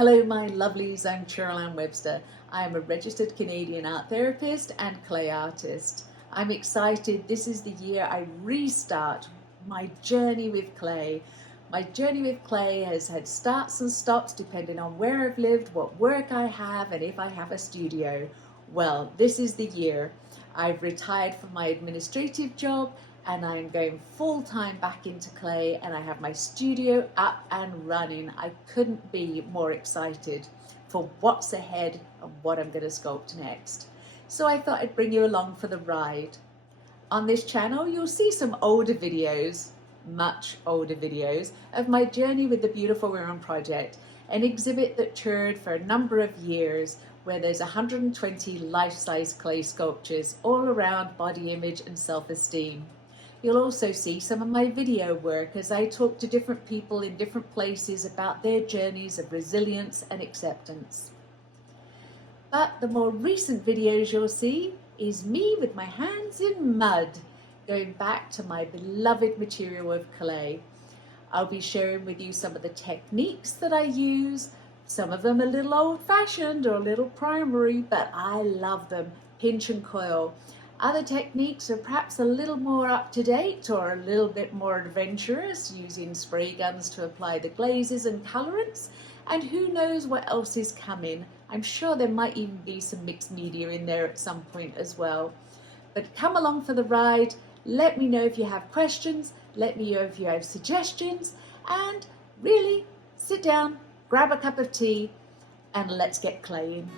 Hello my lovelies, I'm Cheryl-Ann Webster. I am a registered Canadian art therapist and clay artist. I'm excited. This is the year I restart my journey with clay. My journey with clay has had starts and stops depending on where I've lived, what work I have, and if I have a studio. Well, this is the year. I've retired from my administrative job and I'm going full-time back into clay, and I have my studio up and running. I couldn't be more excited for what's ahead and what I'm going to sculpt next. So I thought I'd bring you along for the ride. On this channel you'll see some older videos, much older videos, of my journey with the Beautiful Women Project, an exhibit that toured for a number of years where there's 120 life-size clay sculptures all around body image and self-esteem. You'll also see some of my video work as I talk to different people in different places about their journeys of resilience and acceptance. But the more recent videos you'll see is me with my hands in mud, going back to my beloved material of clay. I'll be sharing with you some of the techniques that I use, some of them a little old-fashioned or a little primary, but I love them, pinch and coil. Other techniques are perhaps a little more up-to-date or a little bit more adventurous, using spray guns to apply the glazes and colorants, and who knows what else is coming. I'm sure there might even be some mixed media in there at some point as well. But come along for the ride. Let me know if you have questions, let me know if you have suggestions, and really sit down, grab a cup of tea, and let's get claying.